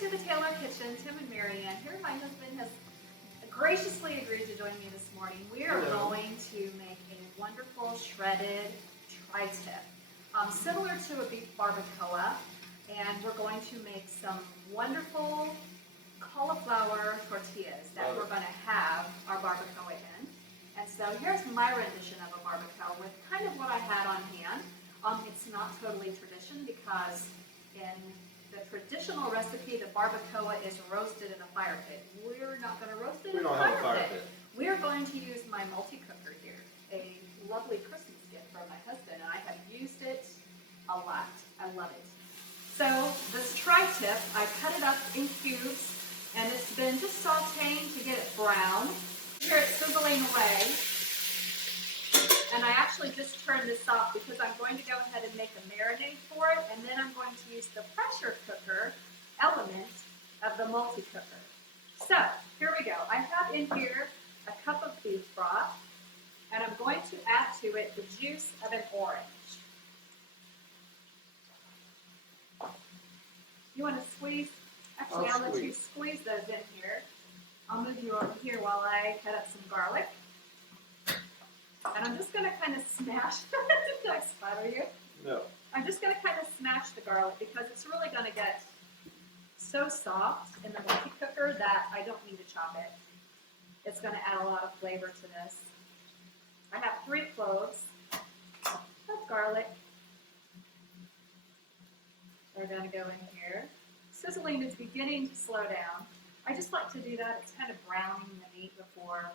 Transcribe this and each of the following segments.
to the Taylor Kitchen. Tim and Marianne here. My husband has graciously agreed to join me this morning. We are going to make a wonderful shredded tri-tip, similar to a beef barbacoa, and we're going to make some wonderful cauliflower tortillas that we're going to have our barbacoa in. And so here's my rendition of a barbacoa with kind of what I had on hand. It's not totally tradition because in the traditional recipe, the barbacoa is roasted in a fire pit. We're not going to roast it in a fire pit. We're going to use my multi-cooker here, a lovely Christmas gift from my husband, and I have used it a lot. I love it. So this tri-tip, I cut it up in cubes, and it's been just sauteing to get it brown. Here it's sizzling away. And I actually just turned this off because I'm going to go ahead and make a marinade for it, and then I'm going to use the pressure cooker element of the multi-cooker. So, here we go. I have in here a cup of beef broth, and I'm going to add to it the juice of an orange. You want to squeeze? Actually, I'll let you squeeze those in here. I'll move you over here while I cut up some garlic. And I'm just going to kind of smash. Did I spatter you? No. I'm just going to kind of smash the garlic because it's really going to get so soft in the multi-cooker that I don't need to chop it. It's going to add a lot of flavor to this. I have 3 cloves of garlic. They're going to go in here. Sizzling is beginning to slow down. I just like to do that. It's kind of browning the meat before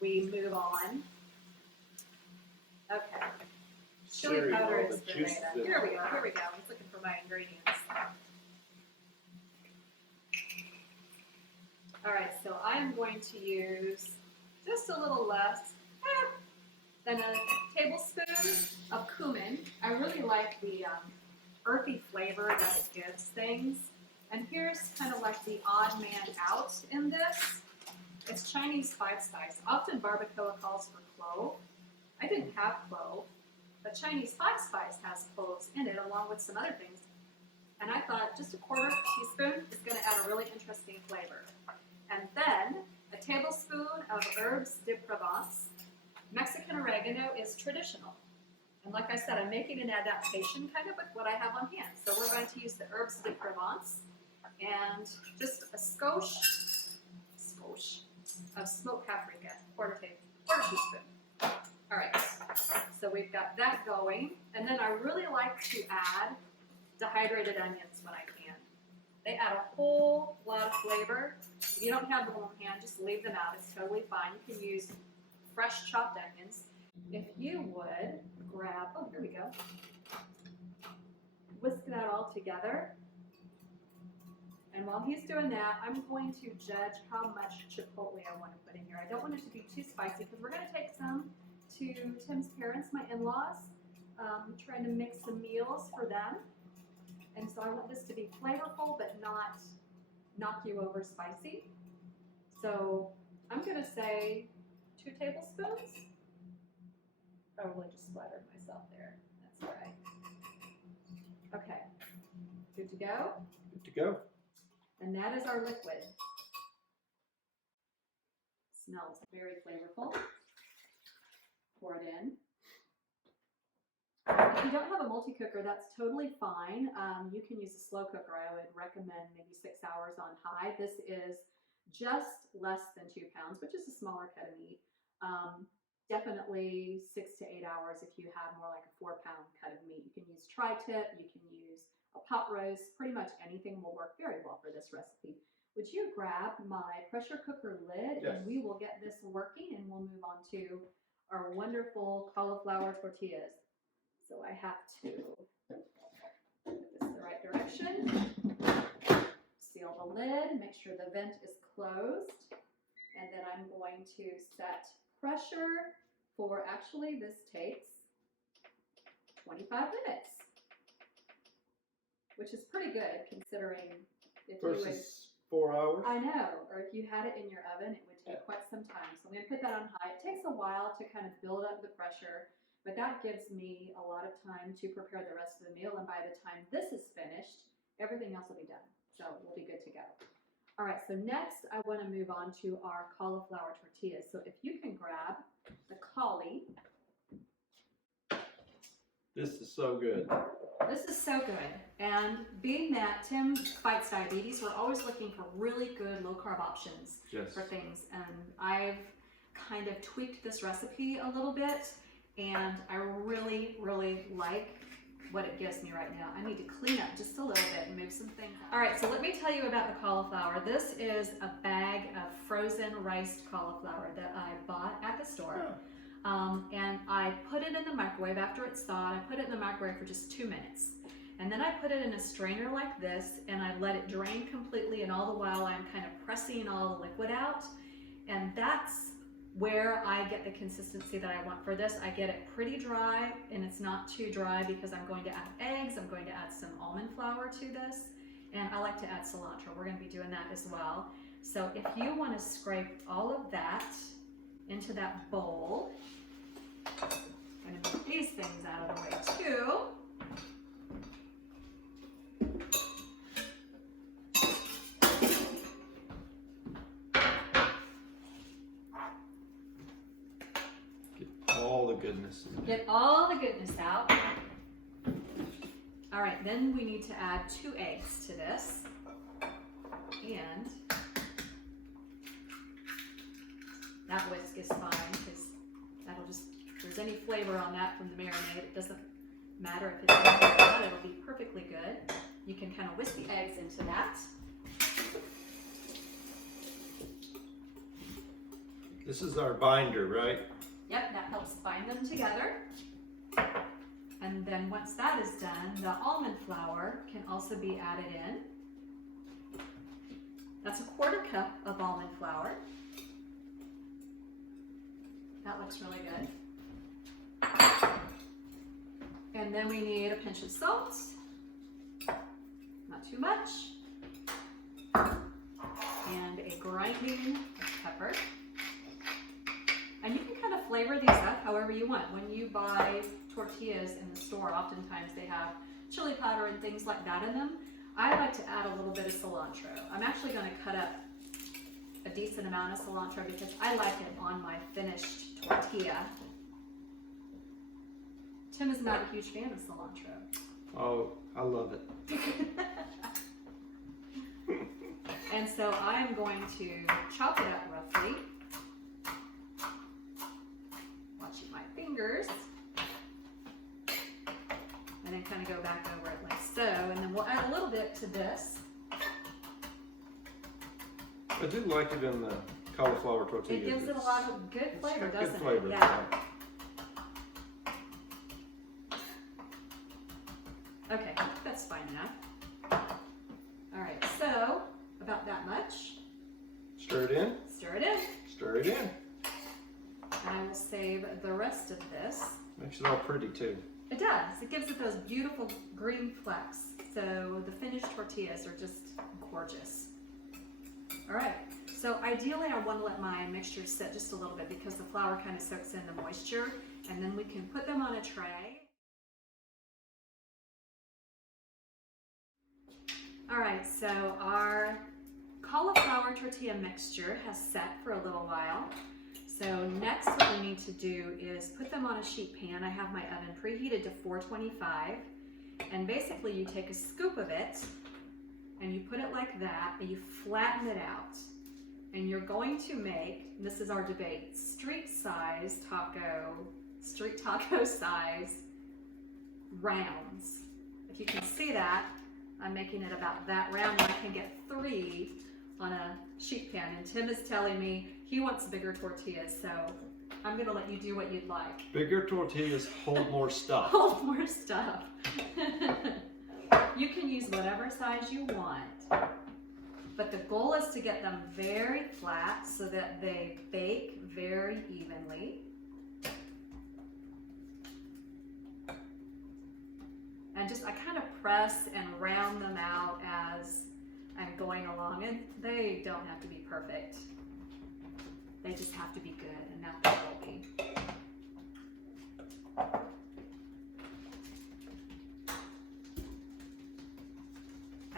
we move on. Okay. Chili powder is Here we go. Here we go. I'm looking for my ingredients. All right. So I am going to use just a little less than a tablespoon of cumin. I really like the earthy flavor that it gives things. And here's kind of like the odd man out in this. It's Chinese 5-spice. Often barbacoa calls for clove. I didn't have clove, but Chinese 5-spice has cloves in it along with some other things. And I thought just a 1/4 teaspoon is going to add a really interesting flavor. And then a tablespoon of herbes de Provence. Mexican oregano is traditional. And like I said, I'm making an adaptation kind of with what I have on hand. So we're going to use the herbes de Provence and just a skosh of smoked paprika, 1/4 teaspoon. All right, so we've got that going, and then I really like to add dehydrated onions when I can. They add a whole lot of flavor. If you don't have them on hand, just leave them out. It's totally fine. You can use fresh chopped onions. If you would grab, oh, here we go. Whisk that all together. And while he's doing that, I'm going to judge how much chipotle I want to put in here. I don't want it to be too spicy because we're going to take some to Tim's parents, my in-laws. Trying to mix some meals for them. And so I want this to be flavorful but not knock you over spicy. So I'm going to say 2 tablespoons. Probably just splattered myself there. That's all right. Okay. Good to go? Good to go. And that is our liquid. Smells very flavorful. Pour it in. If you don't have a multi-cooker, that's totally fine. You can use a slow cooker. I would recommend maybe 6 hours on high. This is just less than 2 pounds, which is a smaller cut of meat. Definitely 6 to 8 hours if you have more like a 4-pound cut of meat. You can use tri-tip, you can use a pot roast, pretty much anything will work very well for this recipe. Would you grab my pressure cooker lid? Yes. And we will get this working and we'll move on to our wonderful cauliflower tortillas. So I have to put this in the right direction. Seal the lid, make sure the vent is closed. And then I'm going to set pressure for, actually this takes 25 minutes. Which is pretty good considering if Versus 4 hours? I know, or if you had it in your oven, it would take quite some time. So I'm going to put that on high. It takes a while to kind of build up the pressure, but that gives me a lot of time to prepare the rest of the meal. And by the time this is finished, everything else will be done. So we'll be good to go. All right, so next I want to move on to our cauliflower tortillas. So if you can grab the cauli. This is so good. This is so good. And being that Tim fights diabetes, we're always looking for really good low-carb options Yes. for things. And I've kind of tweaked this recipe a little bit, and I really, really like what it gives me right now. I need to clean up just a little bit and move some things. All right, so let me tell you about the cauliflower. This is a bag of frozen riced cauliflower that I bought at the store. And I put it in the microwave after it's thawed. I put it in the microwave for just 2 minutes. And then I put it in a strainer like this, and I let it drain completely, and all the while I'm kind of pressing all the liquid out. And that's where I get the consistency that I want for this. I get it pretty dry, and it's not too dry because I'm going to add eggs. I'm going to add some almond flour to this, and I like to add cilantro. We're going to be doing that as well. So if you want to scrape all of that into that bowl, I'm going to move these things out of the way too. All the goodness. Get all the goodness out. All right, then we need to add 2 eggs to this. And that whisk is fine because that'll just, if there's any flavor on that from the marinade, it doesn't matter if it's in or not, it'll be perfectly good. You can kind of whisk the eggs into that. This is our binder, right? Yep, that helps bind them together. And then once that is done, the almond flour can also be added in. That's a 1/4 cup of almond flour. That looks really good. And then we need a pinch of salt, not too much, and a grinding pepper. And you can kind of flavor these up however you want. When you buy tortillas in the store, oftentimes they have chili powder and things like that in them. I like to add a little bit of cilantro. I'm actually going to cut up a decent amount of cilantro because I like it on my finished tortilla. Tim is not a huge fan of cilantro. Oh, I love it. And so I'm going to chop it up roughly. Watching my fingers. And then kind of go back over it like so. And then we'll add a little bit to this. I do like it in the cauliflower tortilla. It gives it a lot of good flavor, got doesn't good flavor, it? Yeah. Okay, that's fine enough. All right, so about that much. Stir it in. Stir it in. Stir it in. And I will save the rest of this. Makes it all pretty too. It does. It gives it those beautiful green flecks. So the finished tortillas are just gorgeous. All right. So ideally I want to let my mixture sit just a little bit because the flour kind of soaks in the moisture, and then we can put them on a tray. All right, so our cauliflower tortilla mixture has set for a little while. So next what we need to do is put them on a sheet pan. I have my oven preheated to 425, and basically you take a scoop of it and you put it like that and you flatten it out. And you're going to make, this is our debate, street taco size rounds. If you can see that, I'm making it about that round, and I can get 3 on a sheet pan. And Tim is telling me he wants bigger tortillas, so I'm gonna let you do what you'd like. Bigger tortillas hold more stuff. Hold more stuff. You can use whatever size you want, but the goal is to get them very flat so that they bake very evenly. And just, I kind of press and round them out as I'm going along, and they don't have to be perfect. They just have to be good, and that's what they'll be.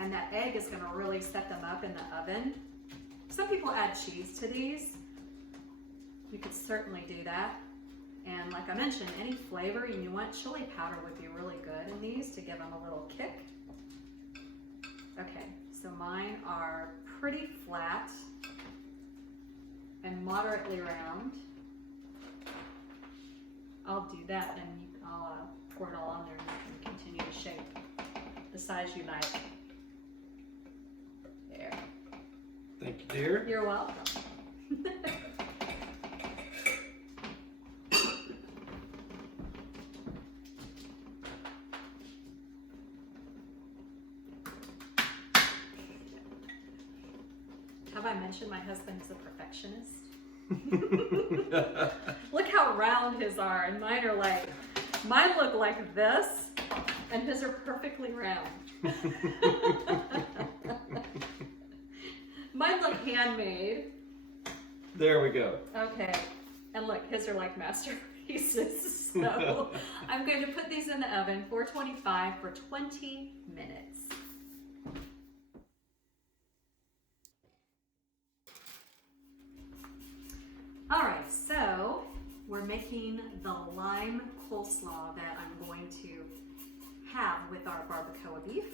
and that egg is gonna really set them up in the oven. Some people add cheese to these. You could certainly do that. And like I mentioned, any flavor you want, chili powder would be really good in these to give them a little kick. Okay, so mine are pretty flat and moderately round. I'll do that and I'll pour it all on there and you can continue to shape the size you like. There. Thank you, dear. You're welcome. Have I mentioned my husband is a perfectionist? Look how round his are, and mine look like this, and his are perfectly round. Mine look handmade. There we go. Okay, and look, his are like masterpieces. So I'm going to put these in the oven, 425 for 20 minutes. All right, so we're making the lime coleslaw that I'm going to have with our barbacoa beef.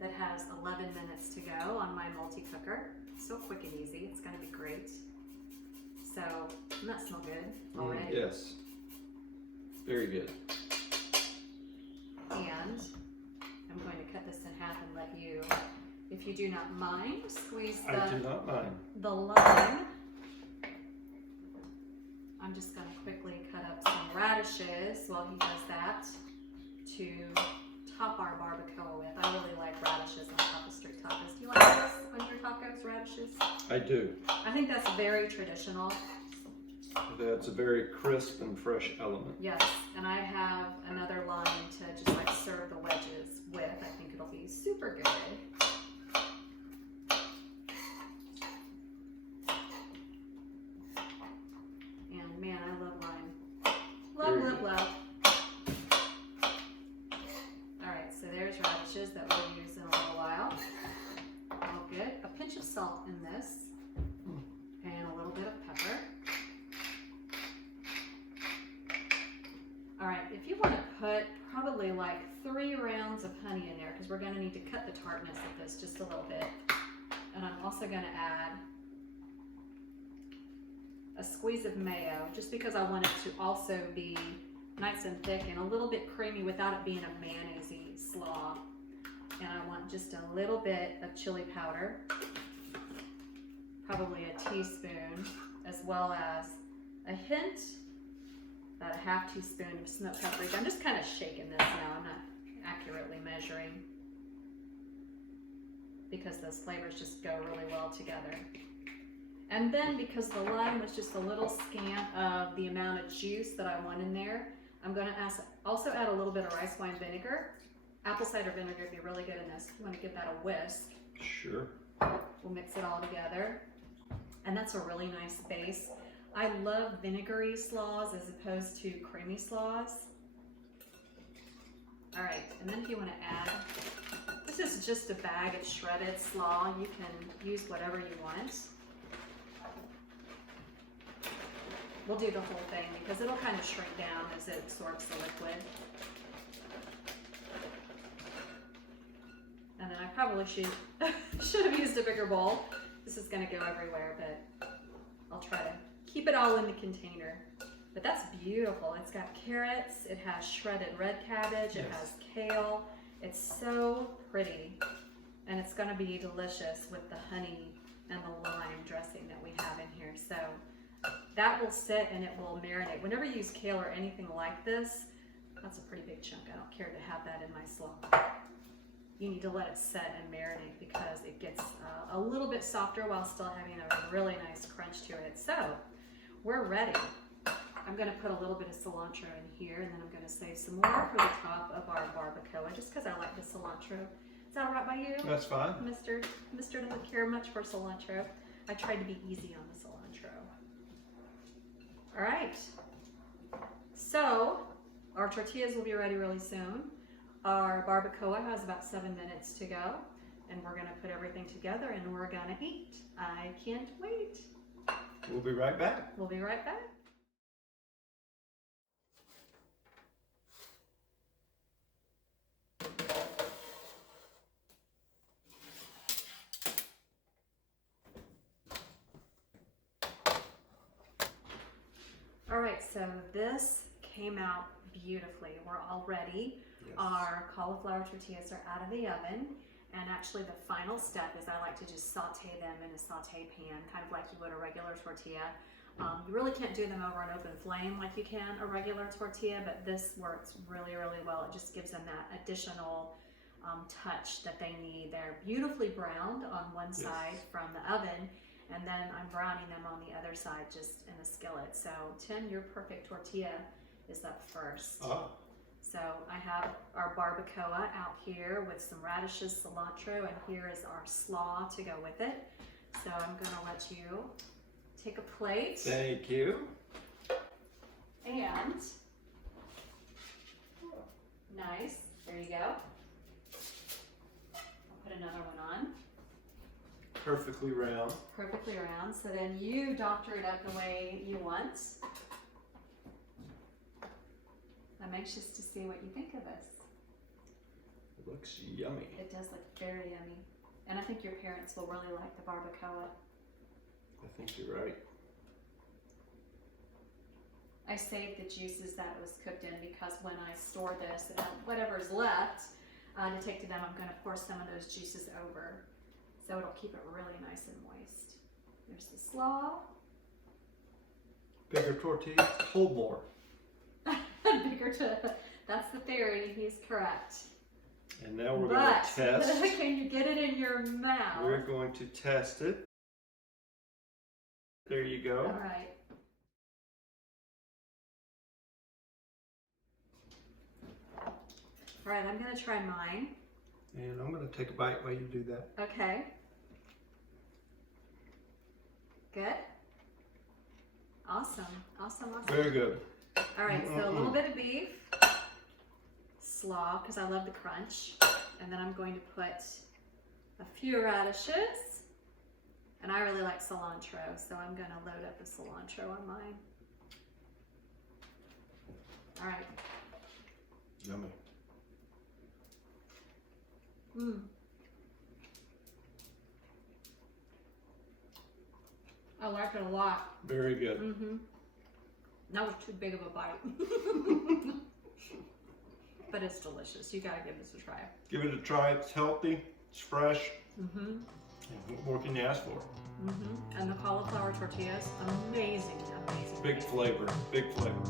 That has 11 minutes to go on my multi-cooker. So quick and easy, it's gonna be great. So, doesn't that smell good already? Yes, very good. And I'm going to cut this in half and let you, if you do not mind, squeeze I do not mind. the lime. I'm just going to quickly cut up some radishes while he does that to top our barbacoa with. I really like radishes on top of street tacos. Do you like this on your tacos, radishes? I do. I think that's very traditional. That's a very crisp and fresh element. Yes, and I have another line to just like serve the wedges with. I think it'll be super good. And man, I love lime. Love, love, love. All right, so there's radishes that we'll use in a little while. All good. A pinch of salt in this, and a little bit of pepper. All right, if you want to put probably like 3 rounds of honey in there, because we're going to need to cut the tartness of this just a little bit. And I'm also going to add a squeeze of mayo, just because I want it to also be nice and thick and a little bit creamy without it being a mayonnaise-y slaw. And I want just a little bit of chili powder, probably a teaspoon, as well as a hint, about a half teaspoon of smoked paprika. I'm just kind of shaking this now. I'm not accurately measuring because those flavors just go really well together. And then because the lime was just a little scant of the amount of juice that I want in there, I'm going to also add a little bit of rice wine vinegar. Apple cider vinegar would be really good in this. You want to give that a whisk. Sure. We'll mix it all together. And that's a really nice base. I love vinegary slaws as opposed to creamy slaws. All right, and then if you want to add, this is just a bag of shredded slaw. You can use whatever you want. We'll do the whole thing because it'll kind of shrink down as it absorbs the liquid. And then I probably should have used a bigger bowl. This is going to go everywhere, but I'll try to keep it all in the container. But that's beautiful. It's got carrots, it has shredded red cabbage, yes. It has kale. It's so pretty. And it's going to be delicious with the honey and the lime dressing that we have in here. So that will sit and it will marinate. Whenever you use kale or anything like this, that's a pretty big chunk. I don't care to have that in my slaw. You need to let it set and marinate because it gets a little bit softer while still having a really nice crunch to it. So we're ready. I'm going to put a little bit of cilantro in here, and then I'm going to save some more for the top of our barbacoa, just because I like the cilantro. Is that all right by you? That's fine. Mr. doesn't care much for cilantro. I tried to be easy on the cilantro. All right. So our tortillas will be ready really soon. Our barbacoa has about 7 minutes to go, and we're gonna put everything together and we're gonna eat. I can't wait. We'll be right back. We'll be right back. All right, so this came out beautifully. We're all ready. Yes. Our cauliflower tortillas are out of the oven. And actually the final step is I like to just saute them in a saute pan, kind of like you would a regular tortilla. You really can't do them over an open flame like you can a regular tortilla, but this works really, really well. It just gives them that additional touch that they need. They're beautifully browned on one side from the oven, and then I'm browning them on the other side just in a skillet. So Tim, your perfect tortilla is up first. So I have our barbacoa out here with some radishes, cilantro, and here is our slaw to go with it. So I'm gonna let you take a plate. Thank you. And, nice, there you go. I'll put another one on. Perfectly round. Perfectly round, so then you doctor it up the way you want. I'm anxious to see what you think of this. It looks yummy. It does look very yummy. And I think your parents will really like the barbacoa. I think you're right. I saved the juices that it was cooked in because when I store this, whatever's left to take to them, I'm going to pour some of those juices over. So it'll keep it really nice and moist. There's the slaw. Bigger tortillas, hold more. That's the theory. He's correct. And now we're going to test. Can you get it in your mouth? We're going to test it. There you go. All right. All right, I'm going to try mine. And I'm going to take a bite while you do that. Okay. Good. Awesome. Awesome. Very good. All right, so a little bit of beef, slaw, because I love the crunch. And then I'm going to put a few radishes. And I really like cilantro, so I'm going to load up the cilantro on mine. All right. Yummy. Mmm. I like it a lot. Very good. Mm-hmm. That was too big of a bite. But it's delicious. You gotta give this a try. Give it a try. It's healthy. It's fresh. Mm-hmm. And what more can you ask for? Mm-hmm. And the cauliflower tortillas, amazing, amazing. Big flavor. Big flavor.